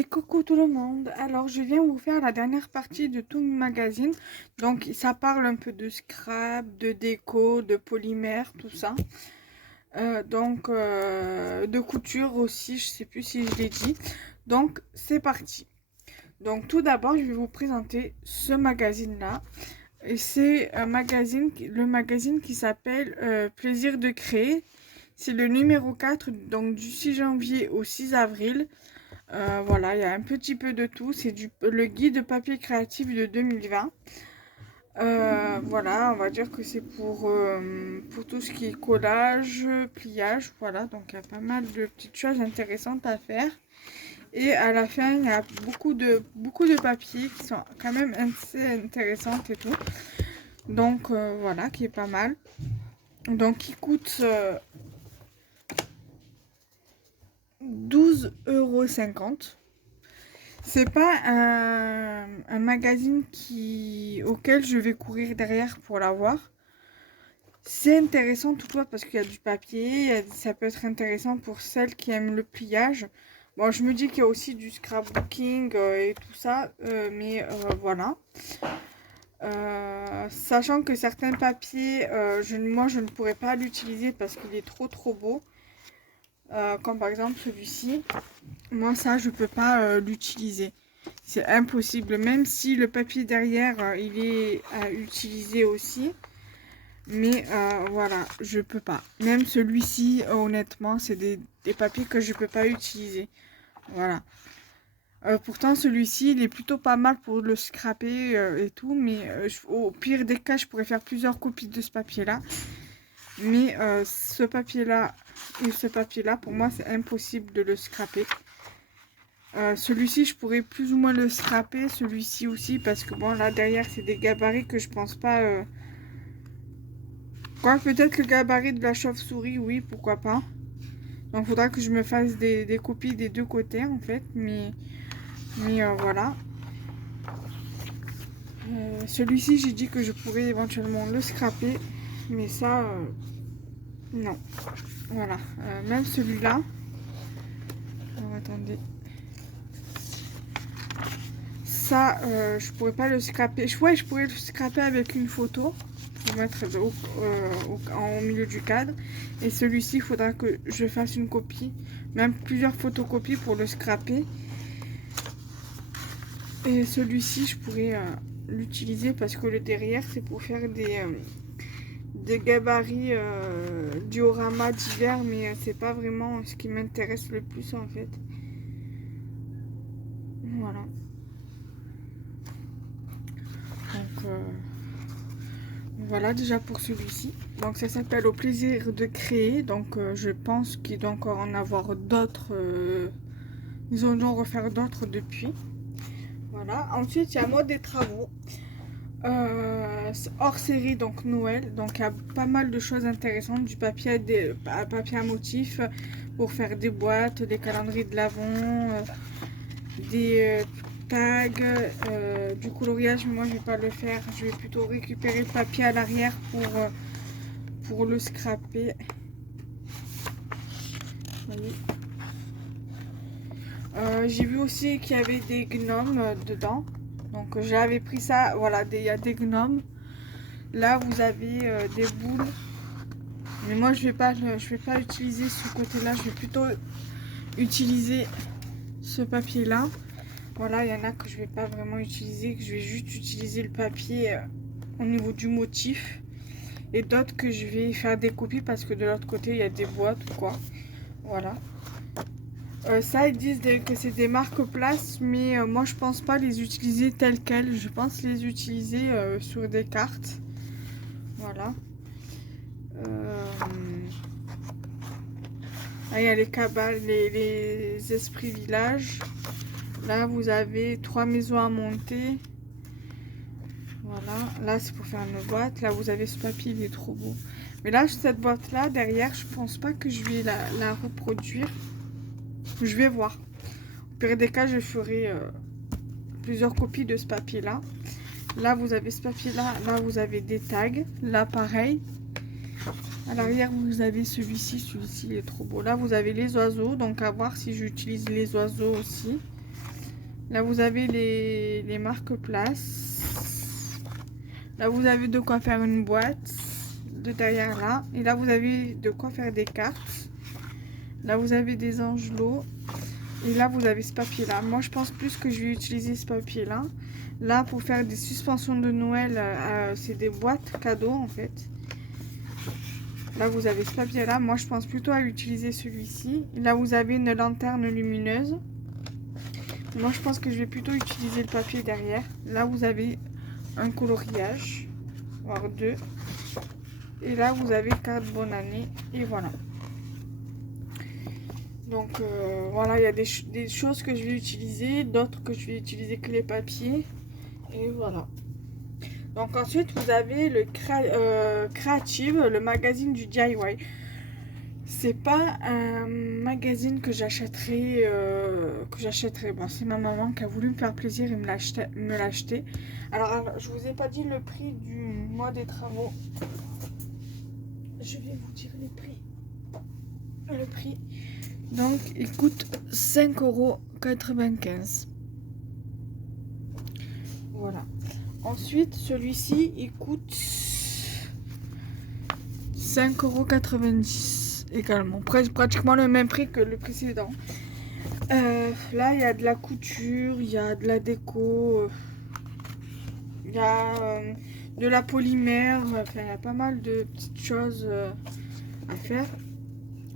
Et coucou tout le monde. Alors, je viens vous faire la dernière partie de tout mon magazine. Donc, ça parle un peu de scrap, de déco, de polymère, tout ça. De couture aussi, je sais plus si je l'ai dit. Donc, c'est parti. Donc, tout d'abord, je vais vous présenter ce magazine-là. Et c'est un magazine, le magazine qui s'appelle Plaisir de créer. C'est le numéro 4, donc du 6 janvier au 6 avril. Voilà, il y a un petit peu de tout. C'est le guide papier créatif de 2020. Voilà, on va dire que c'est pour tout ce qui est collage, pliage. Voilà, donc il y a pas mal de petites choses intéressantes à faire. Et à la fin, il y a beaucoup de papiers qui sont quand même assez intéressantes et tout. Donc voilà, qui est pas mal. Donc il coûte 12,50 €. C'est pas un magazine auquel je vais courir derrière pour l'avoir. C'est intéressant toutefois parce qu'il y a du papier, ça peut être intéressant pour celles qui aiment le pliage. Bon, je me dis qu'il y a aussi du scrapbooking et tout ça, mais voilà. Sachant que certains papiers, moi je ne pourrais pas l'utiliser parce qu'il est trop beau. Comme par exemple celui-ci. Moi ça je peux pas l'utiliser. C'est impossible. Même si le papier derrière il est à utiliser aussi. Mais voilà, je peux pas. Même celui-ci, honnêtement, c'est des papiers que je peux pas utiliser. Voilà. Pourtant celui-ci il est plutôt pas mal pour le scraper et tout. Mais au pire des cas je pourrais faire plusieurs copies de ce papier là. Mais ce papier là et ce papier là pour moi c'est impossible de le scraper. Celui-ci je pourrais plus ou moins le scraper, celui-ci aussi parce que bon là derrière c'est des gabarits que je pense pas quoi, peut-être le gabarit de la chauve-souris, oui, pourquoi pas. Donc faudra que je me fasse des copies des deux côtés en fait, mais voilà. Celui-ci j'ai dit que je pourrais éventuellement le scraper, mais ça non. Voilà, même celui-là. Alors attendez. Ça, je pourrais pas le scraper. Ouais, je pourrais le scraper avec une photo pour mettre en milieu du cadre. Et celui-ci, il faudra que je fasse une copie, même plusieurs photocopies pour le scraper. Et celui-ci, je pourrais l'utiliser parce que le derrière, c'est pour faire des gabarits diorama divers, mais c'est pas vraiment ce qui m'intéresse le plus en fait. Voilà. Donc voilà déjà pour celui-ci. Donc ça s'appelle Au plaisir de créer. Donc je pense qu'il doit encore en avoir d'autres. Ils ont dû en refaire d'autres depuis. Voilà. Ensuite il y a Mode des travaux. Hors série, donc Noël. Donc il y a pas mal de choses intéressantes. Du papier, papier à motifs pour faire des boîtes, des calendriers de l'Avent, des tags, du coloriage. Moi je vais pas le faire, je vais plutôt récupérer le papier à l'arrière pour le scraper. J'ai vu aussi qu'il y avait des gnomes dedans, donc j'avais pris ça. Voilà, il y a des gnomes. Là vous avez des boules, mais moi je vais pas utiliser ce côté là, je vais plutôt utiliser ce papier là. Voilà, il y en a que je vais pas vraiment utiliser, que je vais juste utiliser le papier au niveau du motif. Et d'autres que je vais faire des copies parce que de l'autre côté, il y a des boîtes ou quoi. Voilà. Ça, ils disent que c'est des marques places, mais moi, je pense pas les utiliser telles quelles. Je pense les utiliser sur des cartes. Voilà. Là, il y a les cabales, les esprits villages. Là, vous avez 3 maisons à monter. Voilà, là c'est pour faire une boîte. Là vous avez ce papier, il est trop beau. Mais là, cette boîte là, derrière, je pense pas que je vais la reproduire. Je vais voir. Au pire des cas, je ferai plusieurs copies de ce papier là. Là vous avez ce papier là. Là vous avez des tags. Là pareil. À l'arrière vous avez celui-ci. Celui-ci il est trop beau. Là vous avez les oiseaux. Donc à voir si j'utilise les oiseaux aussi. Là, vous avez les marque-places. Là, vous avez de quoi faire une boîte de derrière là. Et là, vous avez de quoi faire des cartes. Là, vous avez des angelots. Et là, vous avez ce papier-là. Moi, je pense plus que je vais utiliser ce papier-là. Là, pour faire des suspensions de Noël, c'est des boîtes cadeaux, en fait. Là, vous avez ce papier-là. Moi, je pense plutôt à utiliser celui-ci. Là, vous avez une lanterne lumineuse. Moi, je pense que je vais plutôt utiliser le papier derrière. Là, vous avez un coloriage, voire deux. Et là, vous avez carte bonne année. Et voilà. Donc, voilà, il y a des choses que je vais utiliser, d'autres que je vais utiliser que les papiers. Et voilà. Donc, ensuite, vous avez le Creative, le magazine du DIY. C'est pas un magazine que j'achèterai. Bon, c'est ma maman qui a voulu me faire plaisir et me l'acheter. Alors, je vous ai pas dit le prix du mois des travaux. Je vais vous dire les prix. Le prix. Donc, il coûte 5,95 €. Voilà. Ensuite, celui-ci, il coûte 5,90 € également. Pratiquement le même prix que le précédent. Là, il y a de la couture, il y a de la déco, il y a de la polymère. Enfin, il y a pas mal de petites choses à faire.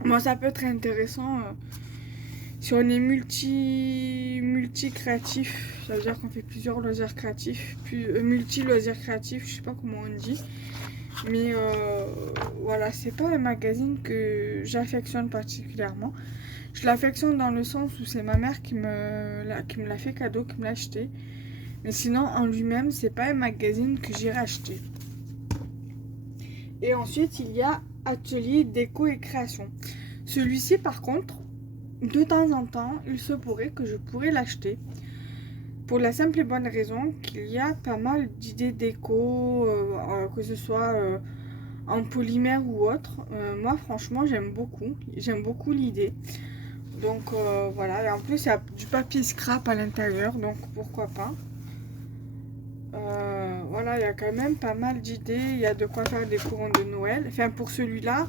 Moi, ça peut être intéressant si on est multi-créatif. Ça veut dire qu'on fait plusieurs loisirs créatifs. Multi-loisirs créatifs, je sais pas comment on dit. Mais voilà, c'est pas un magazine que j'affectionne particulièrement. Je l'affectionne dans le sens où c'est ma mère qui me l'a fait cadeau, qui me l'a acheté. Mais sinon, en lui-même, c'est pas un magazine que j'ai racheté. Et ensuite, il y a Atelier déco et création. Celui-ci, par contre, de temps en temps, il se pourrait que je pourrais l'acheter. Pour la simple et bonne raison qu'il y a pas mal d'idées déco, que ce soit en polymère ou autre. Moi, franchement, j'aime beaucoup. J'aime beaucoup l'idée. Donc, voilà. Et en plus, il y a du papier scrap à l'intérieur. Donc, pourquoi pas. Voilà, il y a quand même pas mal d'idées. Il y a de quoi faire des courants de Noël. Enfin, pour celui-là,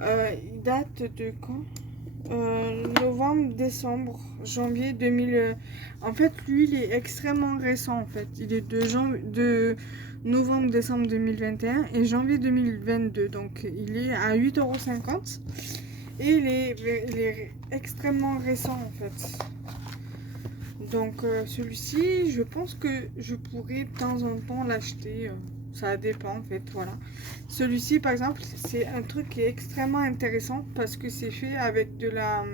il date de quand? Novembre, décembre, janvier 2000. En fait, lui, il est extrêmement récent. En fait, il est de novembre, décembre 2021 et janvier 2022. Donc, il est à 8,50 € et il est extrêmement récent en fait. Donc, celui-ci, je pense que je pourrais de temps en temps l'acheter. Ça dépend en fait, voilà. Celui-ci par exemple, c'est un truc qui est extrêmement intéressant parce que c'est fait avec de la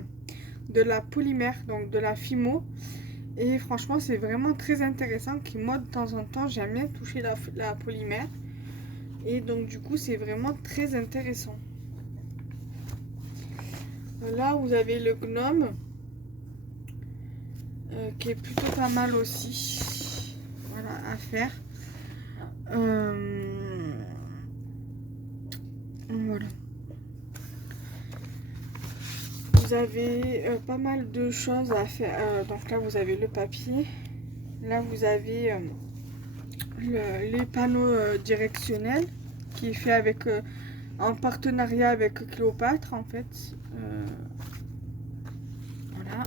polymère, donc de la Fimo. Et franchement, c'est vraiment très intéressant. Moi, de temps en temps, j'aime bien toucher la polymère. Et donc, du coup, c'est vraiment très intéressant. Là, vous avez le gnome. Qui est plutôt pas mal aussi. Voilà, à faire. Voilà. Vous avez pas mal de choses à faire. Donc là, vous avez le papier. Là, vous avez les panneaux directionnels qui est fait avec en partenariat avec Cléopâtre en fait. Voilà.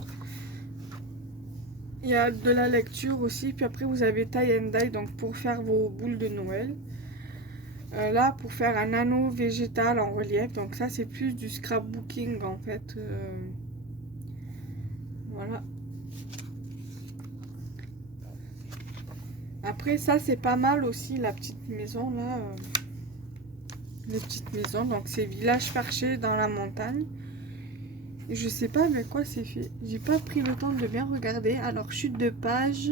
Il y a de la lecture aussi. Puis après, vous avez tie and dye donc pour faire vos boules de Noël. Là, pour faire un anneau végétal en relief. Donc ça, c'est plus du scrapbooking en fait. Voilà. Après, ça, c'est pas mal aussi, la petite maison là. Les petites maisons. Donc, c'est village perché dans la montagne. Et je sais pas avec quoi c'est fait. J'ai pas pris le temps de bien regarder. Alors, chute de page.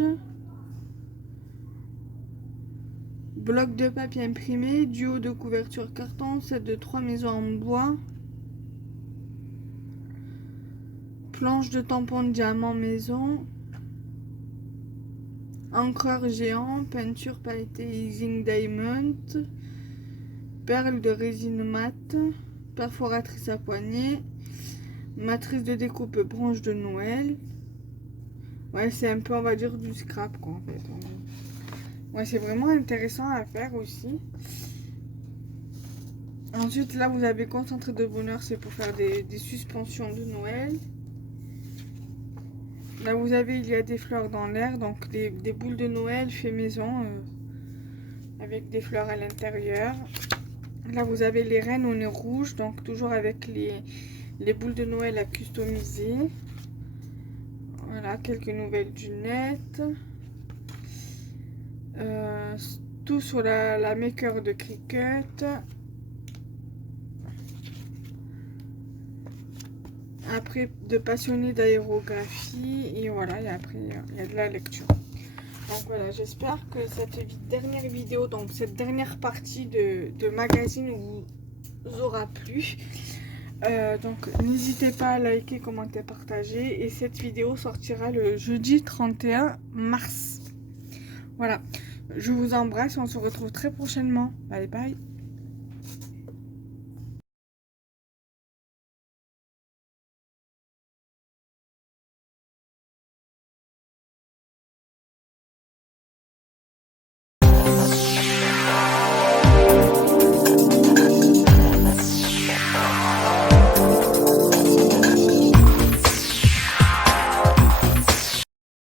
Bloc de papier imprimé, duo de couverture carton, set de 3 maisons en bois, planche de tampon de diamant maison, encreur géant, peinture pailletée Easing Diamond, perles de résine mat, perforatrice à poignée, matrice de découpe branche de Noël, Ouais, c'est un peu, on va dire, du scrap, quoi, en fait. Ouais, c'est vraiment intéressant à faire aussi. Ensuite, là, vous avez concentré de bonheur, c'est pour faire des suspensions de Noël. Là, vous avez, il y a des fleurs dans l'air, donc des boules de Noël fait maison, avec des fleurs à l'intérieur. Là, vous avez les rennes au nez rouge, donc toujours avec les boules de Noël à customiser. Voilà, quelques nouvelles lunettes. Tout sur la maker de Cricut. Après, de passionnés d'aérographie. Et voilà, et après, il y a de la lecture. Donc voilà, j'espère que cette dernière vidéo, donc cette dernière partie de magazine vous aura plu. Donc n'hésitez pas à liker, commenter, partager. Et cette vidéo sortira le jeudi 31 mars. Voilà, je vous embrasse, on se retrouve très prochainement. Bye bye.